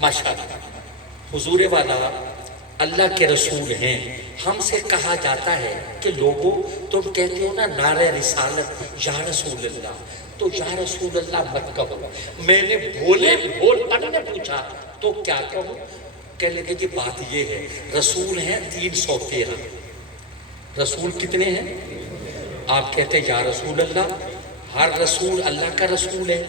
ماشاءاللہ حضور والا اللہ کے رسول ہیں. ہم سے کہا جاتا ہے کہ لوگوں تم کہتے ہو نا نعرہ رسالت یا رسول اللہ، تو یا رسول اللہ مت کہو. میں نے بھولے بھول پن نے پوچھا تو کیا کہوں؟ کہنے لگے کہ بات یہ ہے رسول ہیں 313. رسول کتنے ہیں؟ آپ کہتے ہیں یا رسول اللہ، ہر رسول اللہ کا رسول ہے.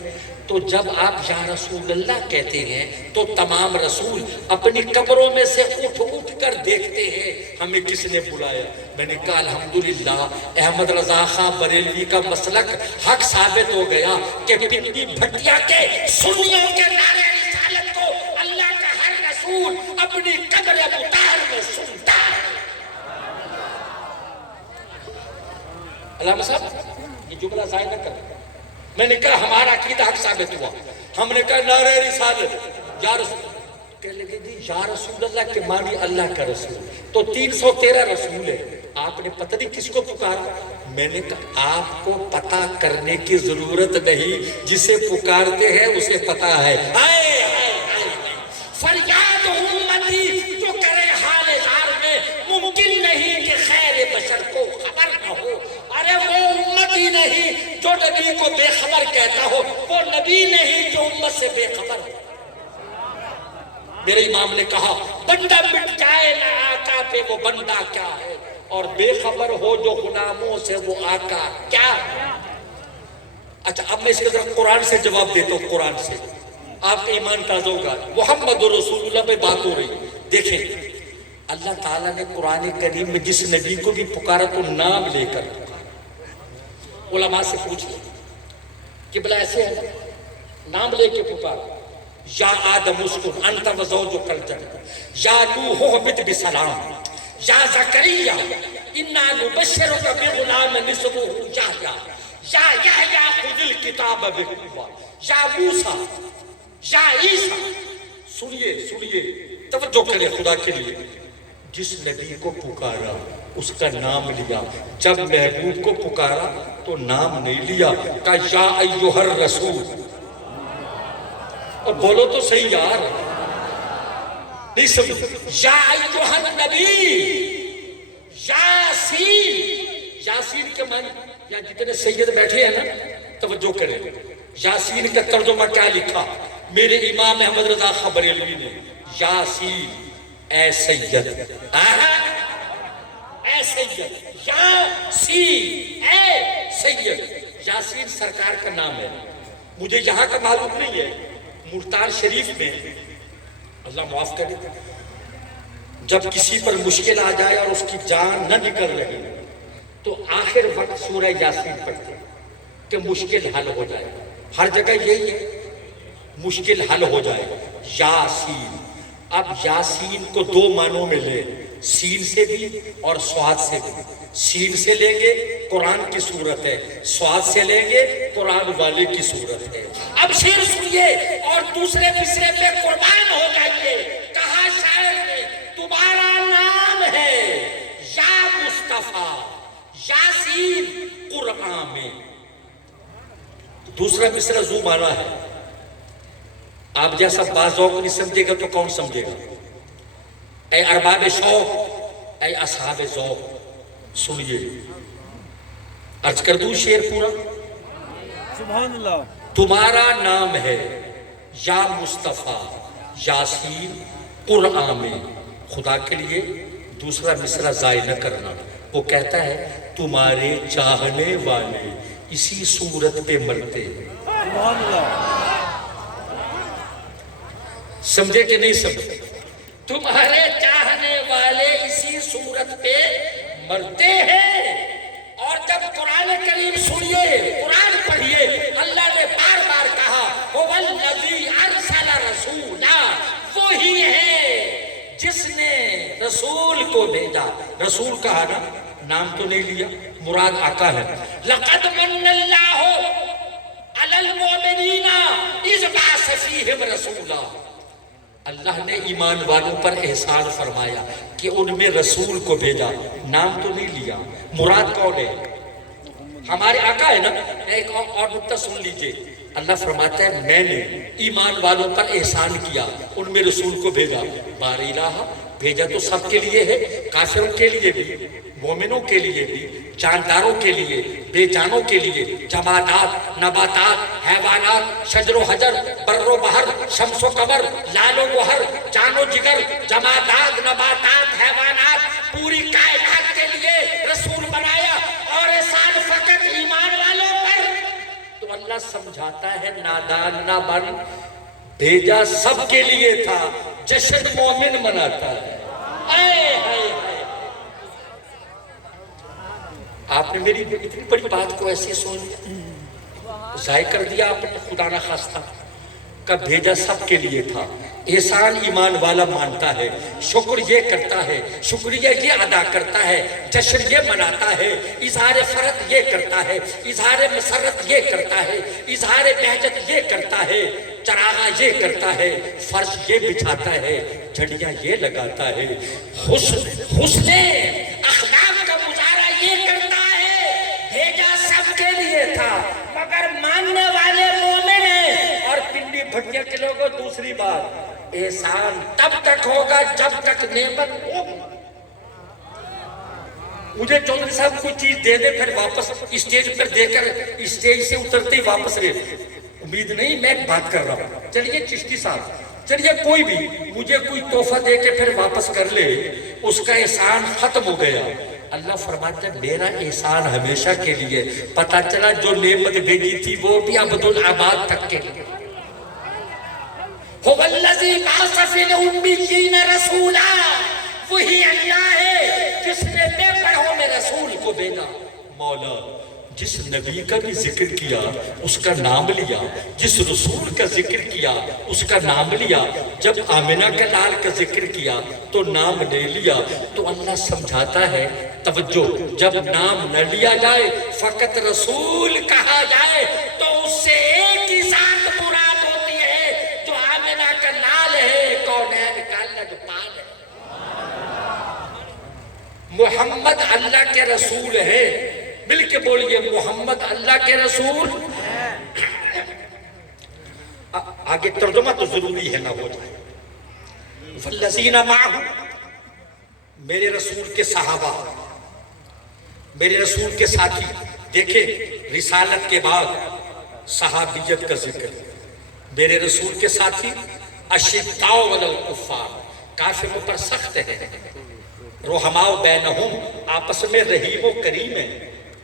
تو جب آپ یا رسول اللہ کہتے ہیں تو تمام رسول اپنی قبروں میں سے اٹھ اٹھ کر دیکھتے ہیں ہمیں کس نے بلایا. میں نے کہا الحمدللہ احمد رضا خان بریلوی کا مسلک حق ثابت ہو گیا کہ پنڈی بھٹیا کے سنیوں کے نعرے رسالت کو اللہ کا ہر رسول اپنی قبر مطہر میں سنتا ہے. علامہ صاحب یہ جملہ ضائع نہ کریں. میں نے کہا ہمارا عقیدہ حق ثابت ہوا. ہم نے کہا نعرہ رسالت یا رسول. کہنے لگے جی یا رسول اللہ کے معنی اللہ کا رسول. تو 313 رسول ہے. آپ نے پتہ نہیں کس کو پکارا. میں نے کہا آپ کو پتہ کرنے کی ضرورت نہیں، جسے پکارتے ہیں اسے پتہ ہے. فریاد امتی جو کرے حال زار میں، ممکن نہیں کہ خیر بشر کو خبر نہ ہو. ارے وہ امت ہی نہیں جو نبی کو بے خبر کہتا ہو، وہ نبی نہیں جو امت سے بے خبر ہو. میرے امام نے کہا بندہ مٹ جائے نہ آقا پہ وہ بندہ کیا ہے، اور بے خبر ہو جو غلاموں سے وہ آقا کیا ہے. اچھا اب میں اس کے ذرا قرآن سے جواب دیتا ہوں. قرآن سے آپ کا ایمان تازہ ہوگا. محمد رسول اللہ پہ بات ہو رہی. دیکھیں اللہ تعالیٰ نے قرآن کریم میں جس نبی کو بھی پکارا تو نام لے کر پکارا. علماء سے پوچھ لیں کہ بلا ایسے ہے نام لے کے پکارا. یا آدم اسکن انت و زوجک الجنہ، یا نوح اہبط بسلام، یا زکریا انا نبشرک بغلام اسمہ یحییٰ، یا یحییٰ خذ الکتاب بقوہ، یا موسیٰ، یا عیسیٰ. سنیے توجہ کریں خدا کے لیے. جس نبی کو پکارا اس کا نام لیا. جب محبوب کو پکارا تو نام نہیں لیا، کہا یا ایھا الرسول. اور بولو تو صحیح یار، نہیں سمجھ. یا ایھا النبی، یاسین. یاسین کے معنی یا جتنے سید بیٹھے ہیں نا توجہ کریں. یاسین کا ترجمہ کیا لکھا میرے امام احمد رضا خان بریلوی نے؟ یاسین اے سید، اے سید، یاسین اے سید. یاسین سرکار کا نام ہے. مجھے یہاں کا معلوم نہیں ہے. ملتان شریف میں اللہ معاف کرے جب کسی پر مشکل آ جائے اور اس کی جان نہ نکل رہی تو آخر وقت سورہ یاسین پڑھتے کہ مشکل حل ہو جائے. ہر جگہ یہی ہے مشکل حل ہو جائے. یاسین. اب یاسین کو دو معنوں میں لے، سین سے بھی اور سواد سے بھی. سین سے لیں گے قرآن کی صورت ہے، سواد سے لیں گے قرآن والے کی صورت ہے. اب شعر سنیے اور دوسرے مصرے پہ قربان ہو جائیے. کہا شاعر نے تمہارا نام ہے یا مصطفیٰ، یاسین قرآن میں. دوسرا مصرع زو مانا ہے. آپ جیسا بازوق نہیں سمجھے گا تو کون سمجھے گا؟ اے ارباب شوق، اے اصحاب ذوق، سنیے. عرض کر دوں شعر پورا. سبحان اللہ. تمہارا نام ہے یا مصطفیٰ، یاسین قرآن میں. خدا کے لیے دوسرا مصرع ضائع نہ کرنا. وہ کہتا ہے تمہارے چاہنے والے اسی صورت پہ مرتے. سبحان اللہ. سمجھے کہ نہیں سمجھے؟ تمہارے چاہنے والے اسی صورت پہ مرتے ہیں. اور جب قرآن کریم سنیے، قرآن پڑھیے، اللہ نے بار بار کہا هو الذی ارسل رسولا، وہی ہے جس نے رسول کو بھیجا. رسول کہا نا، نام تو نہیں لیا، مراد آقا ہے. لقد من اللہ علی المؤمنین اذ بعث فیہم رسولا. اللہ نے ایمان والوں پر احسان فرمایا کہ ان میں رسول کو بھیجا. نام تو نہیں لیا، مراد کون ہے؟ ہمارے آقا ہے نا. ایک اور نکتہ سن لیجئے. اللہ فرماتا ہے میں نے ایمان والوں پر احسان کیا، ان میں رسول کو بھیجا، بار الہ بھیجا تو سب کے لیے ہے، کافروں کے لیے بھی، مومنوں کے لیے بھی، جانداروں کے لیے، بے جانوں کے لیے، جمادات، نباتات، حیوانات، شجر و حجر، بر و بحر، شمس و قمر، لال و گوہر، جان و جگر، جمادات، نباتات، حیوانات، پوری کائنات کے لیے رسول بنایا، اور احسان فقط ایمان والوں پر۔ تو اللہ سمجھاتا ہے نادان نہ بن، بھیجا سب کے لیے تھا، جشن مومن مناتا ہے۔ اے ہائے ہائے، آپ نے میری اتنی بڑی بات کو ایسے سن لیا، ضائع کر دیا آپ نے، خدا نہ خواستہ، کا بھیجا سب کے لیے تھا۔ احسان ایمان والا مانتا ہے، شکر یہ کرتا ہے، شکریہ یہ ادا کرتا ہے، جشن یہ مناتا ہے، اظہار فرحت یہ کرتا ہے، اظہار مسرت یہ کرتا ہے، اظہار بہجت یہ کرتا ہے، چراغا یہ کرتا ہے، فرش یہ بچھاتا ہے، جھڑیاں یہ لگاتا ہے، حسن اخلاق کا مظاہرہ یہ کرتا ہے۔ بھیجا سب کے لیے تھا، مگر ماننے والے مومن ہیں۔ اور پنڈی بھٹیا کے لوگوں دوسری بات، احسان تب تک ہوگا جب تک نعمت ہو۔ مجھے چودھری صاحب کوئی چیز دے دے پھر واپس اسٹیج پر دے کر اسٹیج سے اترتے ہی واپس رہے، امید نہیں، میں بات کر رہا ہوں۔ چلیے چشتی صاحب، چلیے کوئی بھی مجھے کوئی تحفہ دے کے پھر واپس کر لے، اس کا احسان ختم ہو گیا۔ اللہ فرماتا ہے میرا احسان ہمیشہ کے لیے۔ پتہ چلا جو نعمت بھیجی تھی وہ بھی عبدالعباد تک کے لیے۔ هو الذی بعث فی الامیین رسولا، وہی اللہ ہے جس نے بے پڑھوں میں رسول کو بھیجا۔ مولا جس نبی کا بھی ذکر کیا اس کا نام لیا، جس رسول کا ذکر کیا اس کا نام لیا، جب آمنہ کا لال کا ذکر کیا تو نام نہیں لیا۔ تو اللہ سمجھاتا ہے توجہ، جب نام نہ لیا جائے فقط رسول کہا جائے تو اس سے ایک ہی ذات مراد ہوتی ہے جو آمنہ کا لال ہے، کونین کا لجپال ہے۔ محمد اللہ کے رسول ہے، مل کے بولیے محمد اللہ کے رسول۔ آگے ترجمہ تو ضروری ہے نہ ہو جائے۔ والذین معہ، میرے رسول کے صحابہ، میرے رسول کے ساتھی۔ دیکھیں رسالت کے بعد صحابیت کا ذکر، میرے رسول کے ساتھی اشداء علی الکفار، کافروں پر سخت ہیں، رحماء بینہم، آپس میں رحیم و کریم ہیں،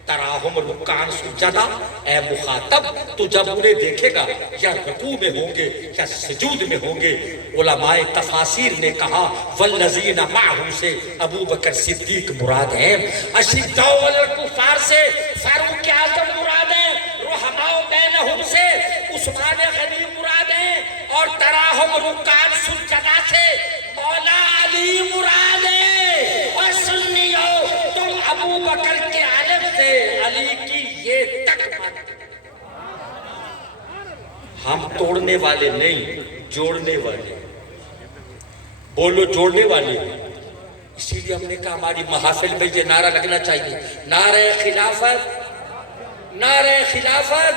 تراہم رکعان سجدہ، اے مخاطب تو جب انہیں دیکھے گا یا رکوع میں ہوں گے یا سجود میں ہوں گے۔ علماء تفاسیر نے کہا والذین معہ سے ابو بکر صدیق مراد ہیں، اشداء علی الکفار سے فاروق اعظم مراد ہیں، رحماء بینہم سے عثمان غنی مراد ہیں، اور تراہم رکعان سجدہ سے مولا علی مراد ہیں۔ اور سنیو تم ابو بکر کے علم سے علی کی یہ تک مانتے، ہم توڑنے والے نہیں، جوڑنے والے۔ بولو جوڑنے والے۔ اسی لیے ہم نے کہا ہماری محافل میں یہ نعرہ لگنا چاہیے، نعرہ خلافت، نعرہ خلافت،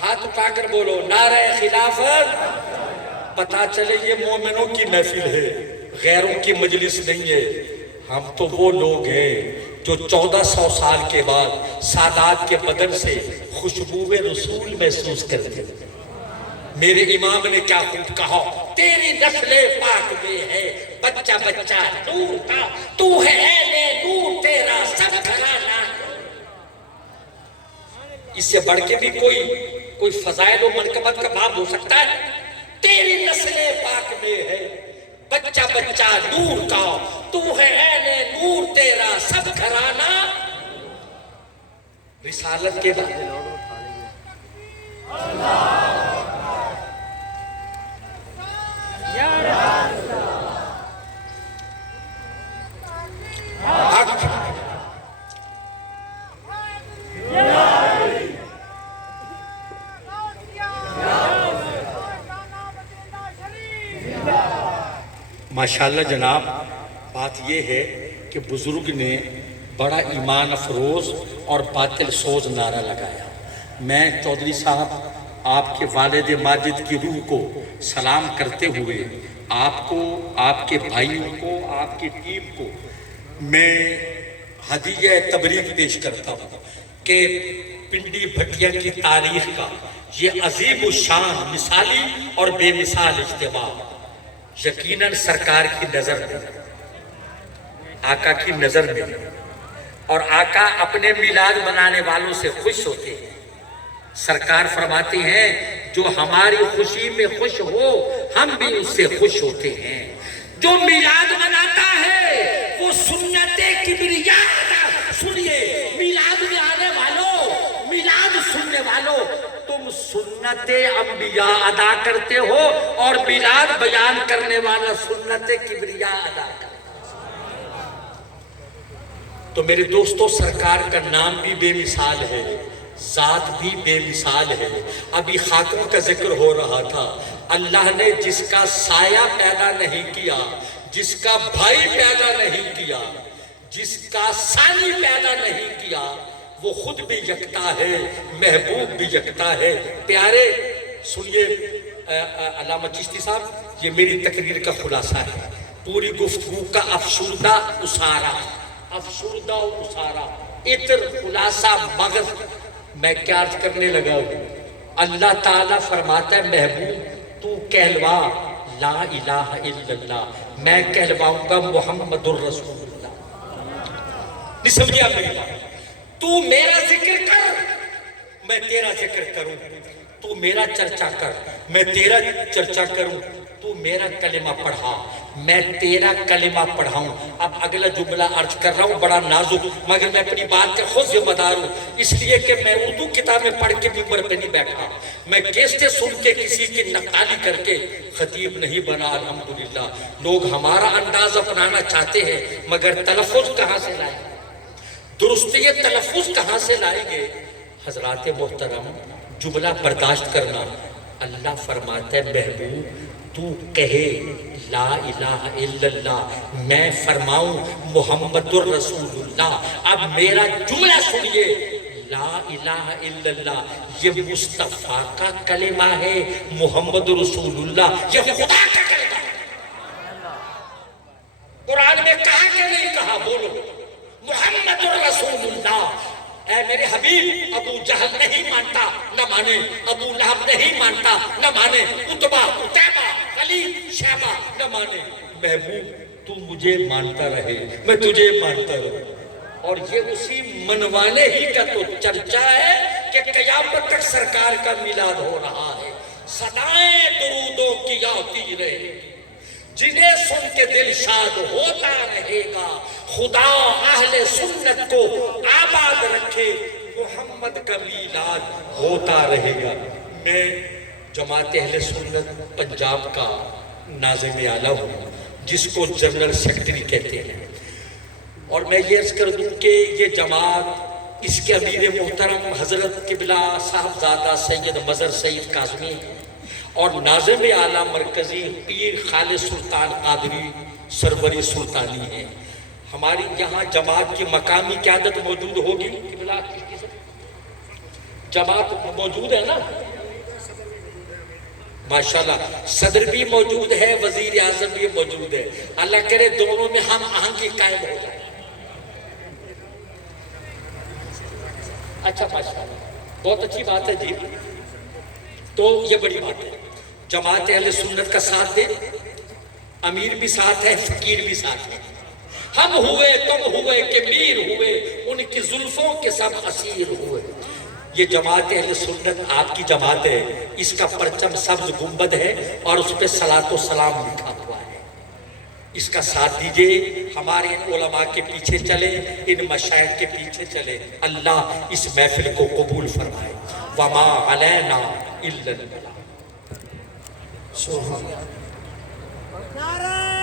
ہاتھ اٹھا کر بولو نعرہ خلافت۔ پتا چلے یہ مومنوں کی محفل ہے، غیروں کی مجلس نہیں ہے۔ ہم تو وہ لوگ ہیں جو 1400 سال کے بعد سادات کے بدن سے خوشبو رسول محسوس کرتے ہیں۔ میرے امام نے کیا خوب کہا، تیری نسل پاک میں ہے بچہ بچہ نور کا، تو ہے اہل نور تیرا سب گھرانہ۔ اس سے بڑھ کے بھی کوئی فضائل و منقبت کا باب ہو سکتا ہے؟ تیری نسل پاک میں ہے بچہ بچہ نور کا، تو ہے اہل نور تیرا سب گھرانہ۔ رسالت کے بعد ماشاءاللہ جناب، بات یہ ہے کہ بزرگ نے بڑا ایمان افروز اور باطل سوز نعرہ لگایا۔ میں چودھری صاحب آپ کے والد ماجد کی روح کو سلام کرتے ہوئے آپ کو، آپ کے بھائیوں کو، آپ کی ٹیم کو میں ہدیہ تبریک پیش کرتا ہوں کہ پنڈی بھٹیا کی تاریخ کا یہ عظیم الشان مثالی اور بے مثال اجتماع یقیناً سرکار کی نظر میں، آقا کی نظر میں، اور آقا اپنے میلاد منانے والوں سے خوش ہوتے ہیں۔ سرکار فرماتے ہیں جو ہماری خوشی میں خوش ہو ہم بھی اس سے خوش ہوتے ہیں۔ جو میلاد مناتا ہے وہ سنت کبریا ادا، سنیے میلاد میں آنے والوں، میلاد سننے والوں، تم سنت انبیاء ادا کرتے ہو اور میلاد بیان کرنے والا سنت کبریا ادا کرتا ہے۔ تو میرے دوستو سرکار کا نام بھی بے مثال ہے، ذات بھی بے مثال ہے۔ ابھی خاکوں کا ذکر ہو رہا تھا، اللہ نے جس کا سایہ پیدا نہیں کیا، جس کا بھائی پیدا نہیں کیا، جس کا ثانی پیدا نہیں کیا، وہ خود بھی یکتا ہے، محبوب بھی یکتا ہے۔ پیارے سنیے علامہ چشتی صاحب، یہ میری تقریر کا خلاصہ ہے، پوری گفتگو کا افشردہ اسارہ، افشردہ اسارہ، اتر خلاصہ مغز میں کیا عرض کرنے لگا ہوں۔ اللہ تعالیٰ فرماتا ہے محبوب تو کہلوا لا الہ الا اللہ، میں کہلواؤں گا محمد الرسول اللہ۔ نہیں سمجھے آپ میری بات؟ تو میرا ذکر کر میں تیرا ذکر کروں، تو میرا چرچا کر میں تیرا چرچا کروں، تو میرا کلمہ پڑھا میں تیرا کلمہ پڑھاؤں۔ اب اگلا جملہ عرض کر رہا ہوں بڑا نازک، مگر میں اپنی بات کا خود ذمہ دار ہوں، اس لیے کہ میں اردو کتابیں پڑھ کے ممبر پہ نہیں بیٹھا، میں کیسٹیں سن کے کسی کی نقالی کر کے خطیب نہیں بنا۔ الحمدللہ لوگ ہمارا انداز اپنانا چاہتے ہیں، مگر تلفظ کہاں سے لائیں گے؟ درست یہ تلفظ کہاں سے لائیں گے؟ حضرات محترم جملہ برداشت کرنا، اللہ فرماتا ہے محبوب تو کہے لا الہ الا اللہ، میں فرماؤں محمد الرسول اللہ۔ اب میرا جملہ سنیے، لا الہ الا اللہ یہ مصطفیٰ کا کلمہ ہے، محمد رسول اللہ یہ خدا کا کلمہ ہے۔ قرآن میں کہا کہ نہیں کہا؟ بولو محمد الرسول اللہ۔ اے میرے حبیب ابو جہل نہیں مانتا نہ مانے، ابو لہب نہیں مانتا نہ مانے، عتبہ عتیبہ خلیل شیبہ نہ مانے، محبوب تو مجھے مانتا رہے میں تجھے مانتا رہوں۔ اور یہ اسی منوانے ہی کا تو چرچا ہے کہ قیامت تک سرکار کا میلاد ہو رہا ہے، صدائیں درودوں کی آتی رہے گی، جنہیں سن کے دل شاد ہوتا رہے گا۔ خدا اہل سنت کو آباد رکھے، محمد کا میلاد ہوتا رہے گا۔ میں جماعت اہل سنت پنجاب کا ناظم اعلیٰ ہوں، جس کو جنرل سیکرٹری کہتے ہیں، اور میں یہ عرض کر دوں کہ یہ جماعت اس کے امیر محترم حضرت قبلہ صاحبزادہ سید مظہر سعید کاظمی اور ناظم اعلیٰ مرکزی پیر خالد سلطان قادری سروری سلطانی ہیں۔ ہماری یہاں جماعت کی مقامی قیادت موجود ہوگی، قبلہ جماعت موجود ہے نا ماشاءاللہ، صدر بھی موجود ہے، وزیر اعظم بھی موجود ہے، اللہ کرے دونوں میں ہم آہنگی قائم ہو جائے۔ اچھا ماشاءاللہ بہت اچھی بات ہے جی، تو یہ بڑی بات ہے، جماعت اہل سنت کا ساتھ دے، امیر بھی ساتھ ہے، فقیر بھی ساتھ ہے، ہم ہوئے تم ہوئے کہ میر ہوئے، ان کی زلفوں کے سب اسیر ہوئے۔ یہ جماعت اہل سنت آپ کی جماعت ہے، اس کا پرچم سبز گنبد ہے اور اس پہ صلاۃ و سلام لکھا ہوا ہے، اس کا ساتھ دیجئے، ہمارے علماء کے پیچھے چلے، ان مشائخ کے پیچھے چلے، اللہ اس محفل کو قبول فرمائے۔ وما علینا الا البلاغ۔ نعرہ